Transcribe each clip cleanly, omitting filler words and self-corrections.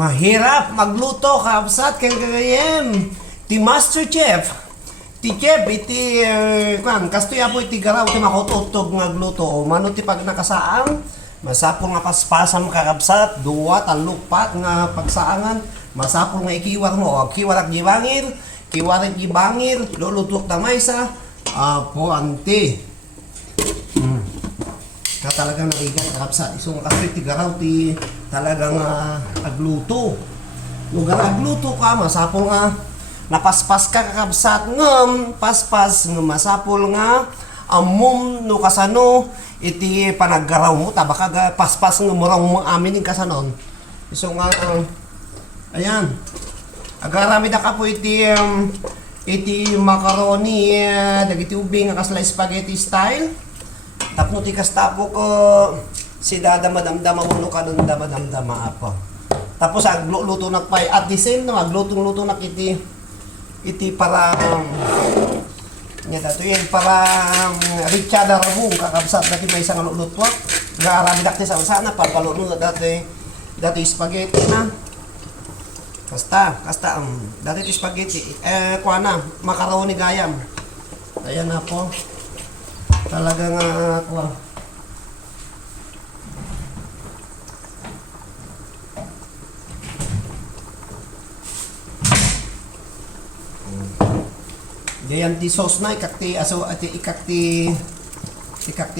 Mahirap magluto kabsat kay gayem. Ti Master Chef. Ti Chef iti kan kastoy apo iti garaw ti makototog ngagluto. Mano ti pag nakasaang masapol nga paspasam kakabsat, duwa tanlupat nga pagsaangan, masapol nga ikiwar mo, kiwarak gibangir, kiwarak gibangir, lulutok na maysa, apo ante. Talagang nakigat kakabsat. Isong kastoy ti garaw ti talagang agluto. Lugar agluto ka, masapol nga napaspas ka kakabsat ngem paspas ngem masapol nga amom no kasano iti panaggaraw mo tabaka paspas ngem murang mo amin ing kasanon. So nga ayan. Agarami da ka po iti macaroni dagiti ubing nga kasla spaghetti style. Tapno ti kastapo ko si dada madamdama mo ka dun damadamdama apa. Tapos agluto nakpay at the same no agluto nak iti para nya dato yan para richada rabong kakabsat dati may isang lutwak gaarami dakti sa sana papaluno dati spaghetti na kasta dati spaghetti kuana macaroni gayam ayan na po talagang kuha Dayan ti sauce na ikakti aso ati ikakti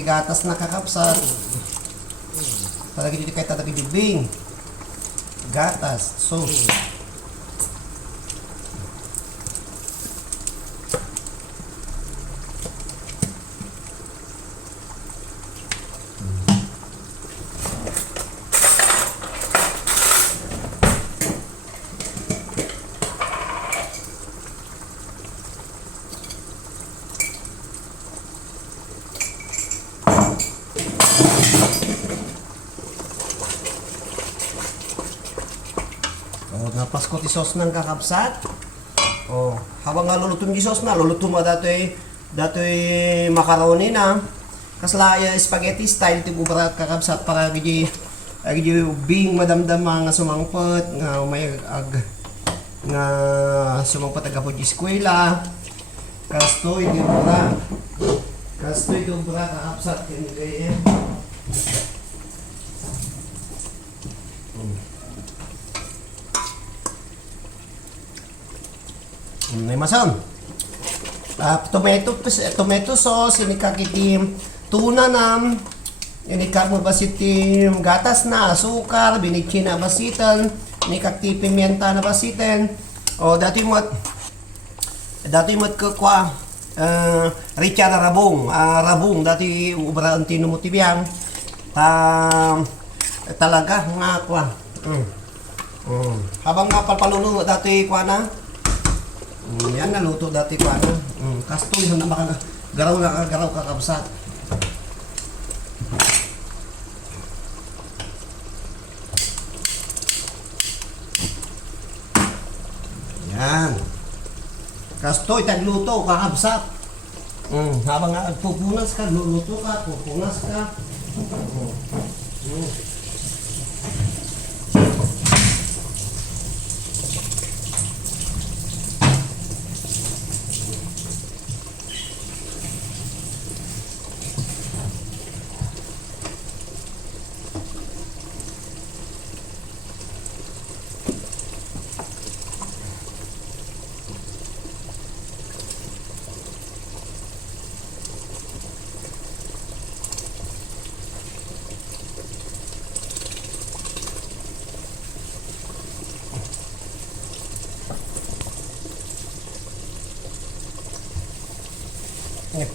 gatas na kakapsat. Talagi dito kay tatagi dibing. Gatas, sauce. Pasko ti sauce ng kakapsat. Habang nga luluto ti sauce na, luluto mo datoy macaroni na. Kasla spaghetti style ti bubarat kakapsat para gidi bing madamdam nga sumangpot nga may nga sumangpot aga po di eskwela. Kastoy di bura kakapsat ken gayem. Mason. Tomato sauce, inikak iti tuna nam, inikak mo basit ti gatas na, asukar, binitsi na basitan, inikak ti pimienta na basitan, o dati mo kakwa, richa na rabong, dati ubraan tino mo tibiyang, talaga nga kwa. Habang nga palpaluno dati kwa na, yan naluto dati pa na. Kastoy na baka garaw kakabsat. Yan. Kastoy tagluto kakabsat. Habang pupunas ka, luluto ka, pupunas ka.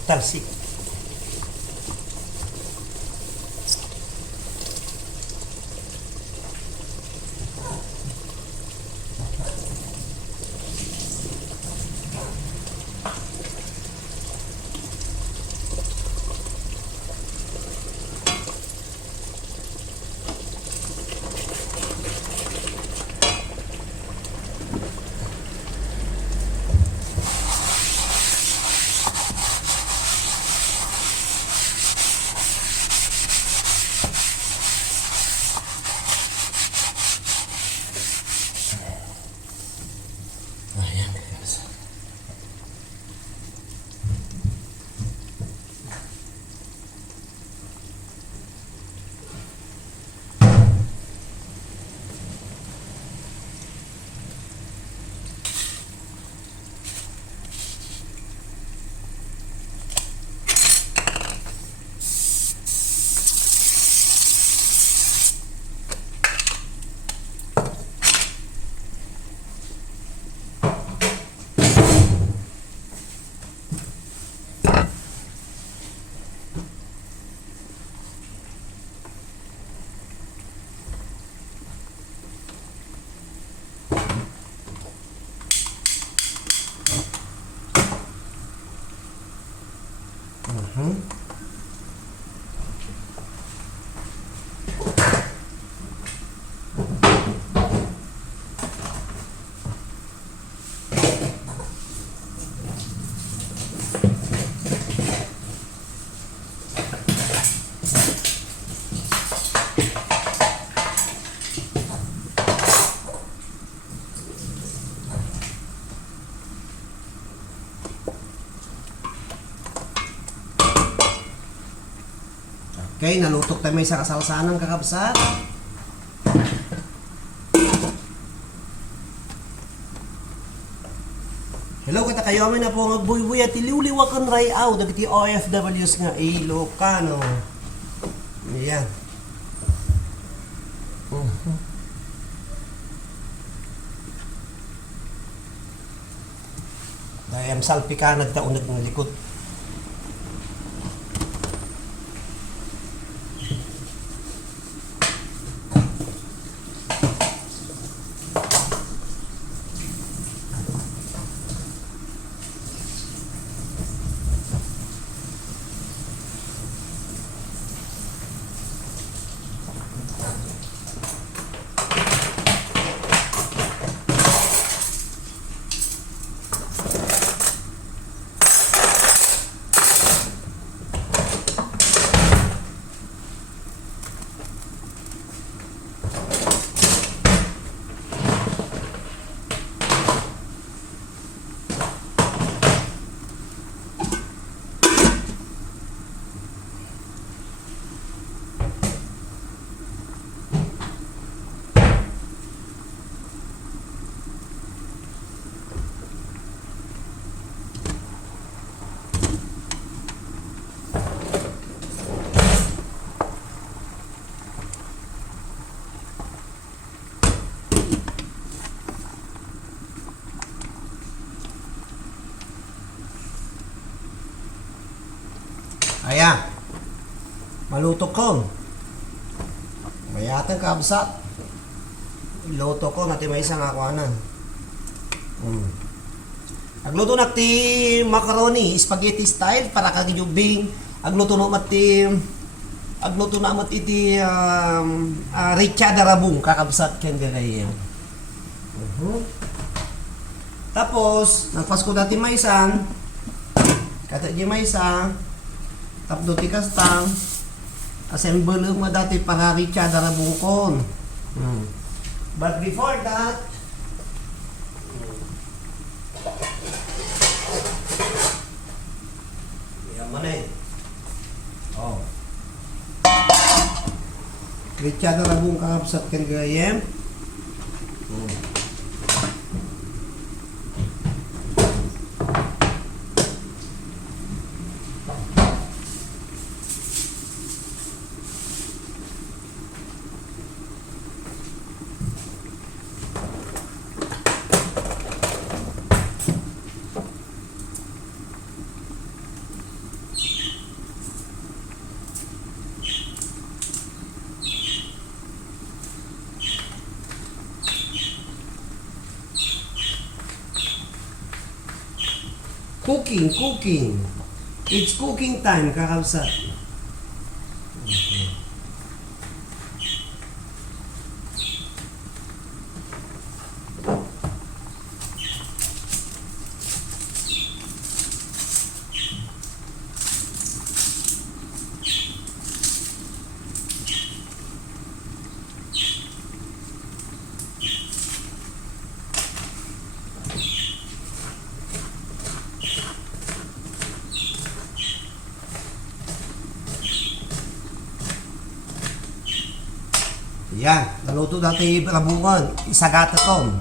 Talsik. Okay, nalutok tayo may isang kasalsanang kakabsat. Hello, kita kayo amin na po magbuy-buy at iliwliwakan rayaw dagiti OFWs nga Ilocano. Yan. Dahil salpikanag taunag ng likod. Ayan. Maluto ko. Mayatang kabsat. Iluto ko natin may isang akwanan. Agluto na ti macaroni, spaghetti style para kagiyubing. Agluto na mati iti richada rabung kakabsat kendelayen. Tapos, nagpasko dati may isang kata di may isang tapdo ti kastang assemble mo dati para richada rabung kon. But before that, yan man eh. Oh. Richada rabung kakabsat kendelayen. Cooking. It's cooking time, kakabsat. Yan, naluto dati rabungan, isagata to.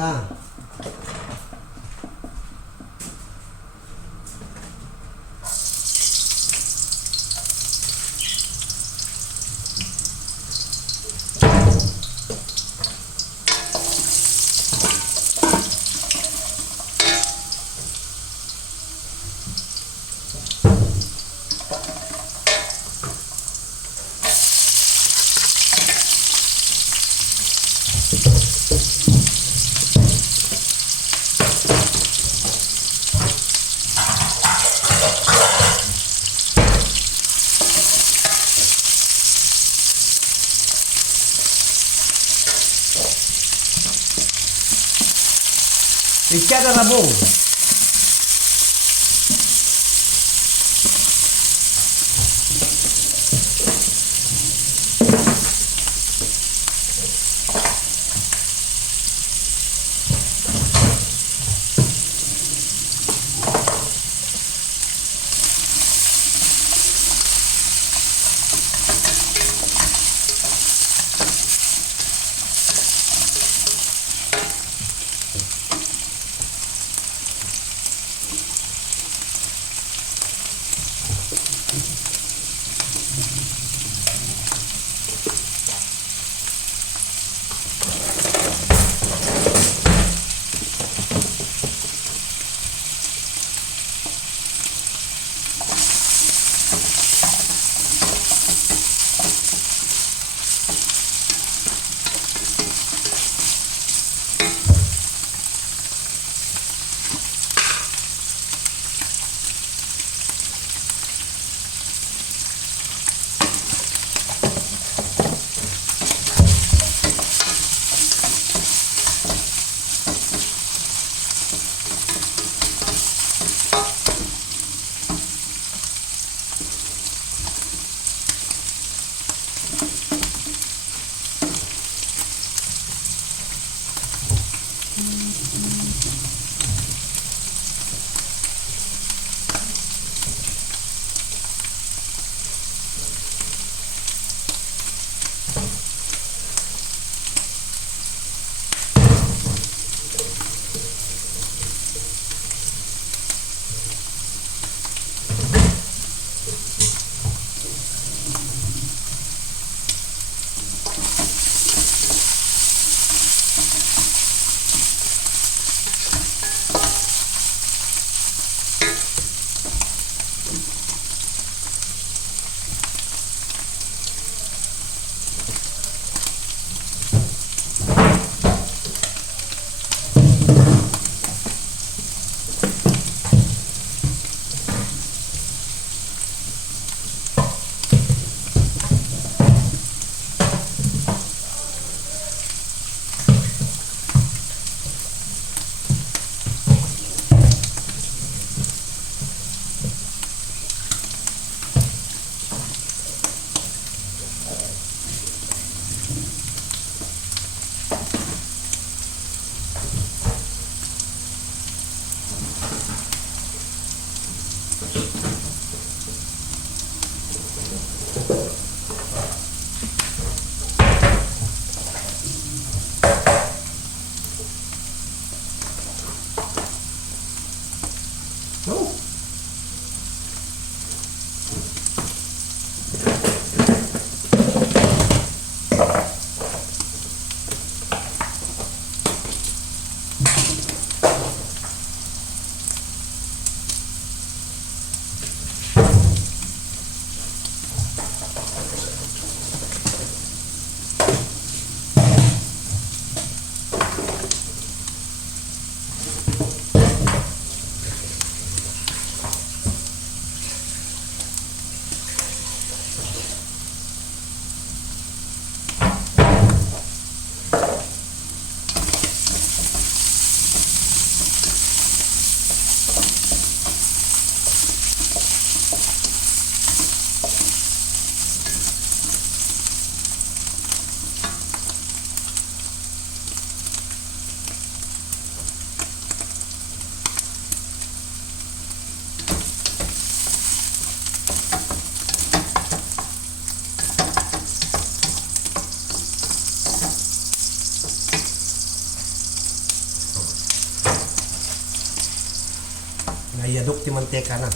na. Richard Rabong. Ayadok ti mantika na.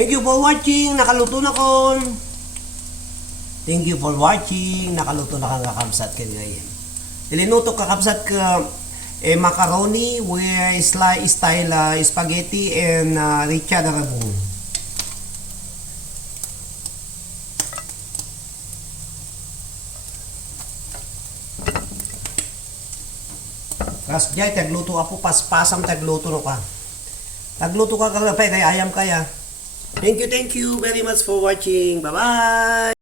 Thank you for watching. Nakaluto na kon. Thank you for watching. Nakaluto na kang kakabsat ka ngayon. Ilinuto kakabsat ka macaroni with style spaghetti and richa darabong. Kas jay tagluto ako paspasam tagluto no ka. Tagluto ka kaya ayam kaya. Thank you very much for watching. Bye-bye!